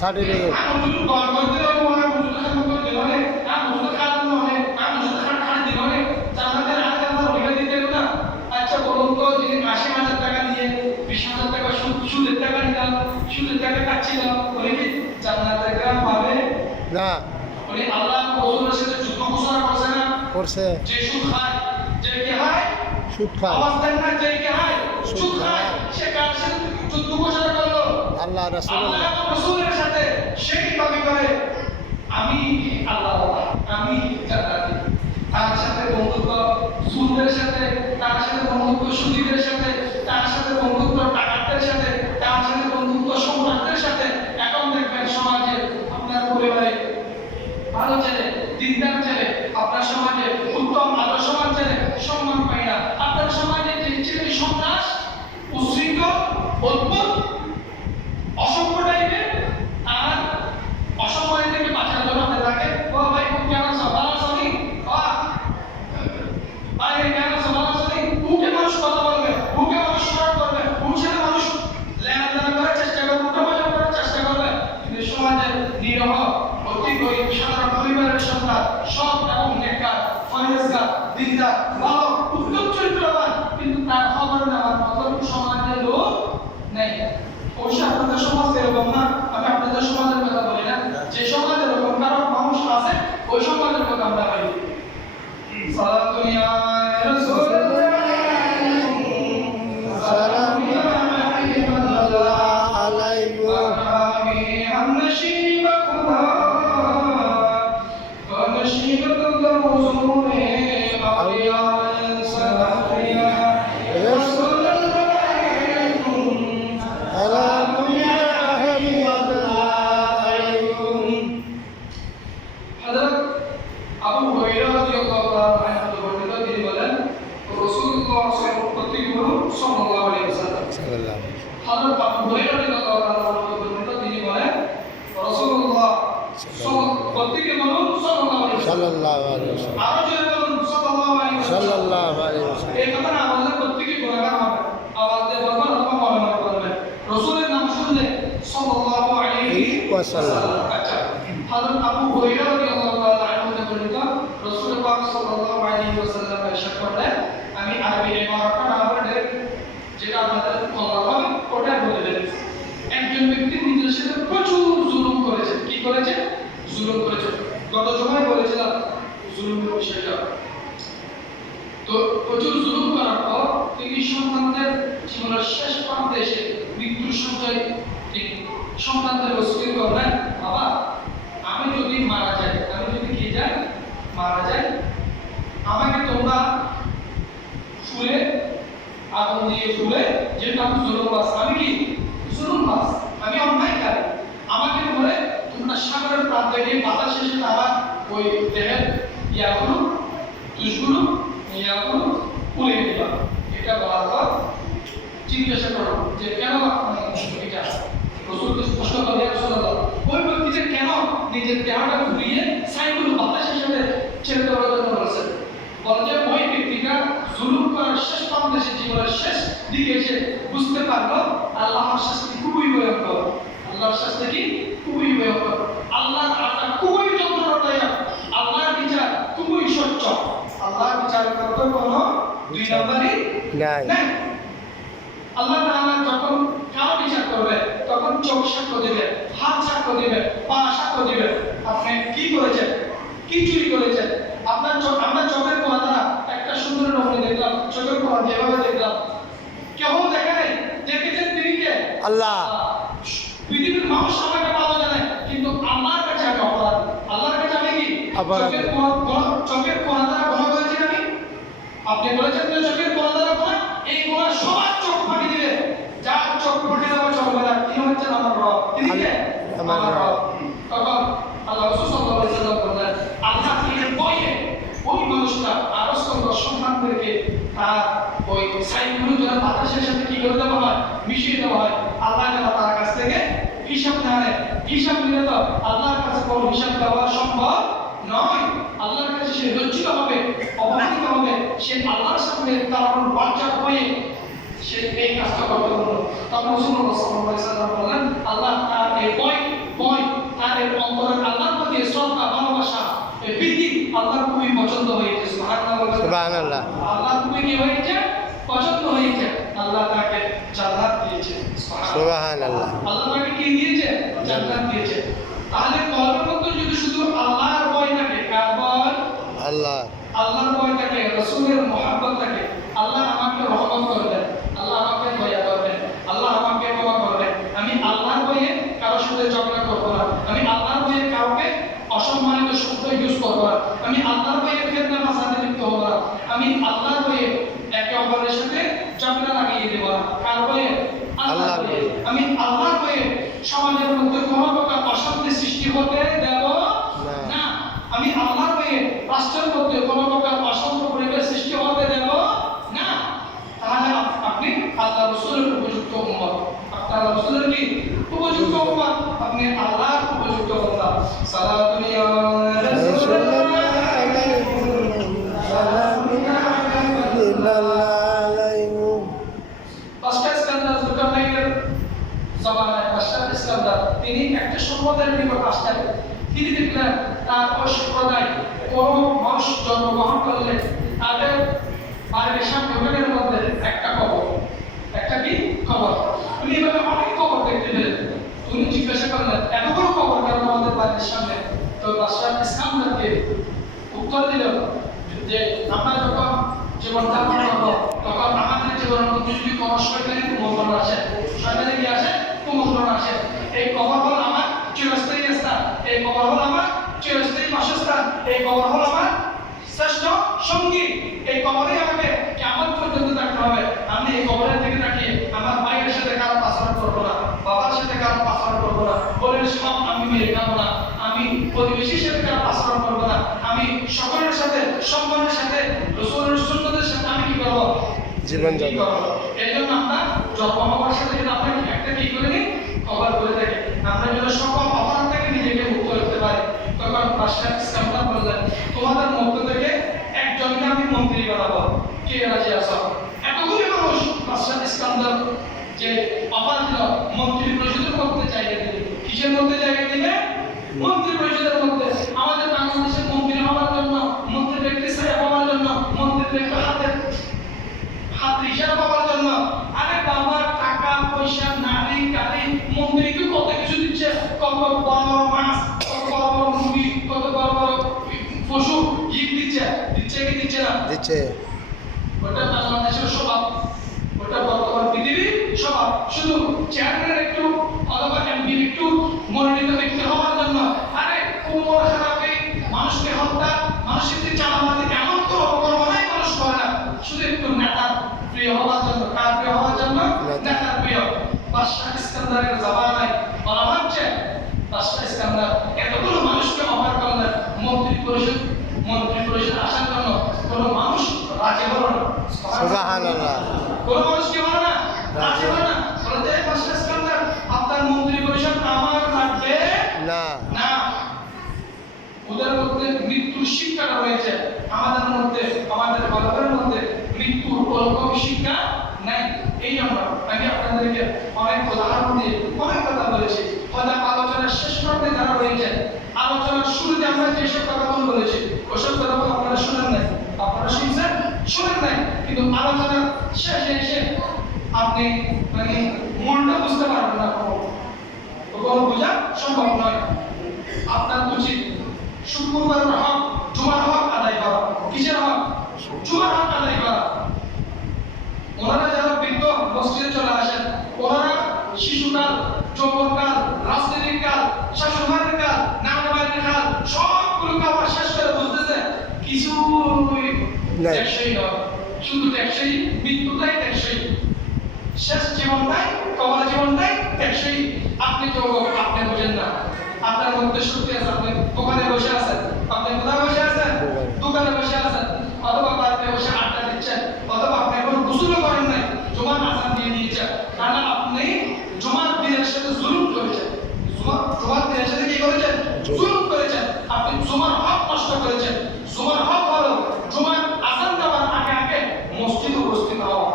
Certificate আচ্ছা বলুন তো, যিনি ৮০,০০০ টাকা নিয়ে ২০,০০০ টাকা সুদের টাকা নিলাম, সুদের টাকা কাটছিল, উনি কি জান্নাতের গ্রাম পাবে? না উনি আল্লাহ রাসূলের সাথে যুদ্ধ ঘোষণা করছে না? করছে যে সুদ খায়, যে কি খায়, সুদ খায় আওয়াজ দেন না, যে কি খায়, সুদ সুদ খায়, সে কার সাথে যুদ্ধ ঘোষণা করলো? আল্লাহ রাসূল আল্লাহ এবং রাসূলের সাথে। সেই দাবি করে আমি আল্লাহ, আমি জান্নাতি। তার সাথে বন্ধুত্ব সুদের সাথে, তার সাথে বন্ধুত্ব সুদীদের সাথে, তার সাথে বন্ধুত্ব ডাকাতদের সাথে, তার সাথে বন্ধুত্ব সম্রাটদের সাথে। এখন দেখবেন সমাজে আপনার পরিবারে ভালো ছেলে, দিনদার ছেলে, আপনার সমাজে উত্তম আদর্শবান ছেলে সম্মান পায় না। আপনার সমাজে যে ছেলে সন্ত্রাস, উশৃঙ্খল, অদ্ভুত, অসভ্য টাইপের, আর অসম্মানি থেকে বাঁচার জন্য আপনি তাকে ও ভাই খুব কেন সবাল সরি ভাই কেন সবাল সরি, উঠে মানুষ কথা বলবে, উঠে মানুষ স্মরণ করবে, উঠে মানুষ লেনদেন করার চেষ্টা করবে, উঠে মজা করার চেষ্টা করবে। কিন্তু সমাজের নিরহ অতি গরিব সাধারণ পরিবারের সন্তান সৎ এবং নেককার, ফরেজগার, দিনদার, ভালো, উত্তম চরিত্রবান, কিন্তু তার খবর নেওয়ার মতন সমাজের লোক নেই। অবশ্যই আপনাদের সমাজ এরকম না, আমি আপনাদের সমাজের কথা বলি না। যে সমাজে এরকম কারণ মানুষ আছে, ওই সমাজের কথা আমরা বলি। সালাতু ইয়া রাসূলুল্লাহ, সালামু সাল্লাল্লাহু আলাইহি ওয়া নশীবা খুদা ওয়া নশীবাতুল মওজুনে আউলিয়া সালাতিয়া আবু হুরায়রা রাদিয়াল্লাহু তাআলা আনহু বর্ণিত, তিনি বলেন রাসূলুল্লাহ সাল্লাল্লাহু আলাইহি ওয়াসাল্লাম, হযরত আবু হুরায়রা রাদিয়াল্লাহু তাআলা আনহু বর্ণিত, তিনি বলেন রাসূলুল্লাহ প্রত্যেকে বলুন সাল্লাল্লাহু আলাইহি ওয়াসাল্লাম, সাল্লাল্লাহু আলাইহি ওয়াসাল্লাম, আরো জোরে বলুন সাল্লাল্লাহু আলাইহি ওয়াসাল্লাম, সাল্লাল্লাহু আলাইহি ওয়াসাল্লাম। এই কথা না আমাদের প্রত্যেকে গুনাহগার হবে, আওয়াজ দিয়ে বলবেন অথবা মনে করবেন। রাসূলের নাম শুনলে সাল্লাল্লাহু আলাইহি ওয়াসাল্লাম। আচ্ছা, হযরত আবু হুরায়রা রাদিয়াল্লাহু তাআলা আনহু বর্ণিত, রাসূল পাক সাল্লাল্লাহু আলাইহি ওয়াসাল্লাম ইরশাদ করলেন, আমি আরবি ইবারতটা না বলে যেটা আপনাদের বলা হবে ওটা বলে দেব। একজন ব্যক্তি নিজের সাথে প্রচুর জুলুম করেছে। কি করেছে? জুলুম করেছে। গত জমায় বলেছিলাম জুলুমের বিষয়টা। তো প্রচুর জুলুম করার পর তিনি সন্তানদের জীবনের শেষ প্রান্তে এসে মৃত্যুর সঞ্চয় তিনি সন্তানদের ওসিয়ত করলেন, বাবা আমি যদি মারা যাই, আমি যদি কি যাই মারা যাই, আমাকে তোমরা ফুলে আগুন দিয়ে ফুলে, যেটা আমি জুলুমবাজ, আমি কি জুলুমবাজ, আমি অন্যায়কারী, আমাকে বলে তোমরা সাগরের প্রান্তে গিয়ে বাতাস শেষে তারা ওই দেহের ইয়াগুলো তুষগুলো ইয়াগুলো পুড়িয়ে দিলাম। এটা বলার পর জিজ্ঞাসা করো যে কেন এটা রসুলকে স্পষ্ট করে রাসূলুল্লাহ ওই ব্যক্তি যে কেন নিজের দেহটা ঘুরিয়ে ছাইগুলো বাতাসের সাথে ছেড়ে দেওয়ার জন্য বলেছেন। বলে যে ওই ব্যক্তিটা জুলুম করার শেষ প্রান্তে এসে জীবনের শেষ দিকে এসে বুঝতে পারলো আল্লাহর শাস্তি খুবই ভয়ঙ্কর। আল্লাহর শাস্তি কি খুবই ভয়ঙ্কর, আল্লাহর আযাব খুবই যন্ত্রণাদায়ক, আল্লাহর বিচার খুবই স্বচ্ছ, আল্লাহর বিচার করতে কোনো দুই নম্বরই নাই। আল্লাহ তাআলা যখন কারো বিচার করবে তখন চোখ সাক্ষ্য দিবে, হাত সাক্ষ্য দিবে, পা সাক্ষ্য দিবে, আপনি কি করেছেন, কি চুরি করেছেন। আপনার চোখ, আমরা চোখের কোণা দ্বারা একটা সুন্দর রমণী দেখলাম, চোখের কোণা যেভাবে দেখলাম, কেউ দেখে নাই, দেখেছেন তিনি কে? আল্লাহ। পৃথিবীর মানুষ আমাকে ভালো জানে, কিন্তু আল্লাহর কাছে আমি অপরাধ। আল্লাহর কাছে আমি কি চোখের কোণা দ্বারা গুনাহ করেছি আমি। আপনি বলেছেন যে চোখের কোণা দ্বারা গুনাহ, এই গুনাহ সবার চোখ ফাঁকি দিবে, যার চোখ ফাঁকি দেওয়া চলবে না। তিনি হচ্ছেন আমার রব, তিনি কে? আমার রব। তখন আল্লাহ রাসূল সাল্লাল্লাহু আলাইহি ওয়াসাল্লাম বললেন, আল্লাহ এর ভয়ে ওই মানুষটা আরশ করলো সন্তানদেরকে তার ওই সাইনগুলো যেন বাতাসের সাথে কি করে দেওয়া হয়, মিশিয়ে দেওয়া হয়। আল্লাহ যেন তার কাছ থেকে হিসাব নেয়। হিসাব নিলে তো আল্লাহর কাছে কোনো হিসাব দেওয়া সম্ভব নয়। আল্লাহর কাছে সে লজ্জিত হবে, অপমানিত হবে, সে আল্লাহর সামনে তার উপর লজ্জা হয়ে সে এই কাজটা করতে পারবে। তখন রাসূলুল্লাহ সাল্লাল্লাহু আলাইহি ওয়াসাল্লাম বললেন, আল্লাহ তার এই ভয় ভয়, তার এই অন্তরের আল্লাহর প্রতি শ্রদ্ধা ভালোবাসা, এই ভীতি আল্লাহর খুবই পছন্দ হয়েছে। সুবহানাল্লাহ। আল্লাহ খুবই কি হয়েছে? পছন্দ হয়েছে। আল্লাহ তাকে জান্নাত দিয়েছে। সুবহানাল্লাহ। আল্লাহ তাকে কি দিয়েছে? জান্নাত দিয়েছে। তাহলে কলবের মধ্যে যদি শুধু আল্লাহর ভয় থাকে, কার ভয়? আল্লাহ। আল্লাহর ভয় থাকে, রাসূলের মহব্বত থাকে, আল্লাহ আমাকে রহমত করবেন, আল্লাহ আমাকে দয়া করবেন, আল্লাহ আমাকে ক্ষমা করবেন, আমি আল্লাহর ভয়ে কারোর সাথে ঝগড়া করব না, আমি আল্লাহর ভয়ে কাউকে অসম্মানিত শব্দ ইউজ করব না, আমি আল্লাহর ভয়ে ফিতনা ফাসাদে লিপ্ত হব না, আমি আল্লাহর ভয়ে একে অপরের সাথে ঝগড়া লাগিয়ে দেব না। কার ভয়ে? আল্লাহর ভয়ে। আমি আল্লাহর ভয়ে সমাজের মধ্যে কোনো প্রকার অশান্তি সৃষ্টি হতে দেব না। আমি আল্লাহর ভয়ে রাষ্ট্রের মধ্যে কোনো প্রকার অশান্ত পরিবেশ সৃষ্টি হতে দেব না। তাহলে আপনি আল্লাহ রাসূলের উপযুক্ত উম্মত, আপনার রাসূলের কি উপযুক্ত উম্মত, আপনি আল্লাহর উপযুক্ত বান্দা। সালাতুন ইয়া রাসূলুল্লাহ পাঁচটা ইস্কান্দার জুলকারনাইনের জামানায় পাঁচটা ইস্কান্দার তিনি একটা সম্প্রদায়ের নিকট আসতেন। তিনি দেখলেন তার ওই সম্প্রদায় কোন মানুষ জন্মগ্রহণ করলে তাদের বাড়ির সামনে উঠোনের মধ্যে একটা কবর, একটা কি কবর। উনি এভাবে অনেক কবর দেখতে পেলেন। উনি জিজ্ঞাসা করলেন এতগুলো কবর কেন আমাদের বাড়ির সামনে? তো বাদশাহ ইস্কান্দারকে উত্তর দিল যে আমরা যখন জীবন যাপন করবো তখন আমাদের জীবনের মধ্যে যদি কোনো শয়তানি কুমন্ত্রণ আসে, শয়তানি কি আসে? কুমন্ত্রণ আসে। এই কবর হল আমার চিরস্থায়ী স্থান, এই কবর হল আমার চিরস্থায়ী বাসস্থান, এই কবর হল আমার শ্রেষ্ঠ সঙ্গী। এই কবরে আমাকে কিয়ামত পর্যন্ত থাকতে হবে। আমি এই কবরের দিকে তাকিয়ে আমার ভাইয়ের সাথে কারো পাচার করবো না, বাবার সাথে কারো পাচার করবো না, বলের সব আমি মেরে খাবো না, আমি প্রতিবেশীর সাথে কারো পাচার করবো না, আমি সকলের সাথে সম্মানের সাথে রাসূলের সুন্নতের সাথে আমি কি করবো? জীবন যাপন। এই জন্য আমরা জন্ম হওয়ার সাথে যদি আমরা একটা কি করে নিই? কবর করে থাকি। আমরা যদি সকল অপরাধ থেকে নিজেকে মুক্ত করতে পারি তখন বাদশাহ ইস্কান্দার বললেন তোমাদের মধ্য থেকে একজনকে আমি মন্ত্রী বানাবো, কে রাজি আছো? এতগুলি মানুষ বাদশাহ ইস্কান্দার যে অফার দিল মন্ত্রী পরিষদের মধ্যে জায়গা দিবে। কিসের মধ্যে জায়গা দিবে? মন্ত্রী পরিষদের মধ্যে। আমাদের বাংলাদেশের মন্ত্রী হওয়ার জন্য, মন্ত্রী ব্যক্তি সাহেব হওয়ার জন্য, মন্ত্রী ব্যক্তি হাত রিসার পাওয়ার জন্য, আরে বাবা টাকা পয়সা নারী গাড়ি মন্ত্রীকে কত কিছু দিচ্ছে, কত বড় বড় মাছ, কত বড় বড় মুরগি, কত বড় বড় পশু গিফট দিচ্ছে। দিচ্ছে কি দিচ্ছে না? দিচ্ছে। ওটা বাংলাদেশের স্বভাব, ওটা বর্তমান পৃথিবীর স্বভাব। শুধু চেয়ারম্যানের একটু অথবা এমপির একটু মনোনীত ব্যক্তি হওয়ার জন্য আরে কোমর খারাপে মানুষকে হত্যা, মানুষকে চালাবাদি এমন তো অপকর্মই মানুষ করে না, শুধু একটু নেতার প্রিয় হওয়ার জন্য। কার প্রিয় হওয়ার জন্য? নেতার প্রিয়। বাদশাহ ইস্কান্দারের জামানায় বলা হচ্ছে বাদশাহ ইস্কান্দার এতগুলো মানুষকে অফার করলেন মন্ত্রী পরিষদ আসার জন্য, কোনো মানুষ রাজি হলো না। সুবহানাল্লাহ। কোনো মানুষ কি হলো না? রাজি হলো না। বলতে বাদশাহ ইস্কান্দার আপনার মন্ত্রী পরিষদ আমার লাগবে না। না। ওদের মধ্যে মৃত্যুর শিক্ষাটা রয়েছে, আমাদের মধ্যে, আমাদের বালকের মধ্যে মৃত্যুর ওরকম শিক্ষা নাই। এই জন্য আমি আপনাদেরকে অনেক উদাহরণ দিয়ে অনেক কথা বলেছি। হয়তো আলোচনার শেষ পর্যায়ে যারা রয়েছে, আলোচনার শুরুতে আমরা যেসব কথাগুলো বলেছি ওসব কথাগুলো আপনারা শুনেন নাই, আপনারা শুনছেন, শুনেন নাই, কিন্তু আলোচনার শেষে এসে আপনি মানে মূলটা বুঝতে পারবেন না, কখনো বোঝা সম্ভব নয়। আপনার উচিত শুক্রবারের হক, জুমার হক আদায় করা। কিসের হক? জুমার হক আদায় করা। ওনারা যারা বৃদ্ধ মসজিদে চলে আসেন, ওনারা শিশুকাল, যৌবনকাল, রাজনৈতিক কাল, শাসনবাড়ির কাল, নানাবাড়ির কাল সবগুলো খাবার শেষ করে বুঝতেছে কিছু টেকসই নয়, শুধু টেকসই মৃত্যুটাই টেকসই। শেষ জীবনটাই, কবর জীবনটাই টেকসই। আপনি যুবক, আপনি বোঝেন না, আপনার মধ্যে শক্তি আছে, আপনি দোকানে বসে আছেন, আপনি কোথায় বসে আছেন? দোকানে বসে আছেন, অথবা বাড়িতে বসে আড্ডা দিচ্ছেন, অথবা আপনি এখনো গোসলও করেন নাই, জুমার আযান দিয়ে দিয়েছেন, কারণ আপনি জুমার দিনের সাথে জুলুম করেছেন। জুমার দিনের সাথে কি করেছেন? জুলুম করেছেন। আপনি জুমার হক নষ্ট করেছেন। জুমার হক হলো জুমার আযান দেওয়ার আগে আগে মসজিদে উপস্থিত হওয়া।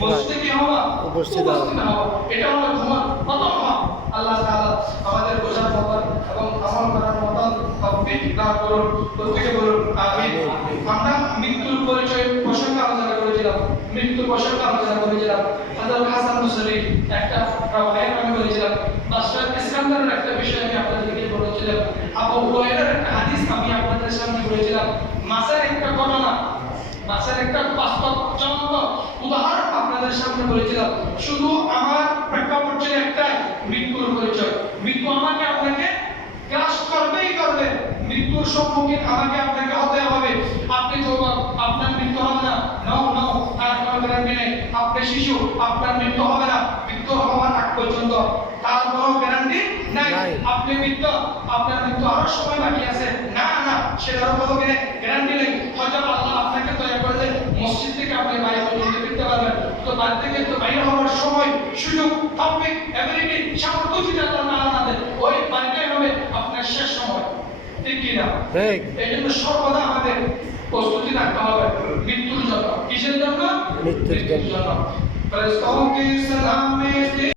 মসজিদে কি হওয়া? উপস্থিত হওয়া। এটা হলো জুমার প্রথম হক। আল্লাহ তাআলা আমাদের বোঝার তৌফিক দান করুন। প্রত্যেকে বলুন আমিন। আমরা মৃত্যুর পরিচয় প্রসঙ্গে আলোচনা করেছিলাম, মৃত্যুর প্রসঙ্গে আলোচনা করেছিলাম। হযরত হাসান বসরি একটা রাওয়ায়াত আমি বলেছিলাম, বাদশাহ ইস্কান্দারের একটা বিষয় আমি আপনাদেরকে বলেছিলাম, আবু হুরায়রার একটা হাদিস আমি আপনাদের সামনে বলেছিলাম, মাসের একটা ঘটনা, মাসের একটা বাস্তব চলন্ত উদাহরণ আপনাদের সামনে বলেছিলাম। শুধু আমার প্রেক্ষাপট ছিল একটাই, মৃত্যুর পরিচয়। মৃত্যু আমাকে আপনাকে গ্রাস করবেই করবে, মৃত্যুর সম্মুখীন আমাকে আপনাকে হতে হবে। আপনি যুবক, আপনার মৃত্যু হবে না, নাও নাও, তার কোনো গ্যারান্টি নেই। আপনি শিশু, আপনার মৃত্যু হবে না, মৃত্যু হওয়ার আগ পর্যন্ত তার কোনো গ্যারান্টি নাই। আপনি বৃদ্ধ, আপনার মৃত্যু আরো সময় বাকি আছে, না না, সেটারও কোনো গ্যারান্টি নেই। হয়তো আল্লাহ আপনাকে দয়া করলে মসজিদ থেকে আপনি বাইরে পর্যন্ত ফিরতে পারবেন, তো বাড়ি থেকে তো বাইরে হওয়ার সময় সুযোগ তৌফিক এবিলিটি সামর্থ্য যদি আল্লাহ না দেয়, ওই বাড়িটাই হবে আপনার শেষ সময়, ঠিক কি না? ঠিক। এই জন্য সর্বদা আমাদের প্রস্তুতি রাখতে হবে মৃত্যুর জন্য। কিসের জন্য? মৃত্যুর জন্য। জন্য। ফেরেশতাओं के सलाम में